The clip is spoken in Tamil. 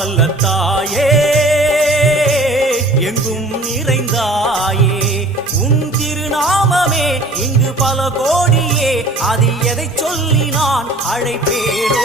வல்ல தாயே எங்கும் நிறைந்தாயே உன் திருநாமமே இங்கு பல கோடியே அது எதை சொல்லி நான் அழைப்பேனோ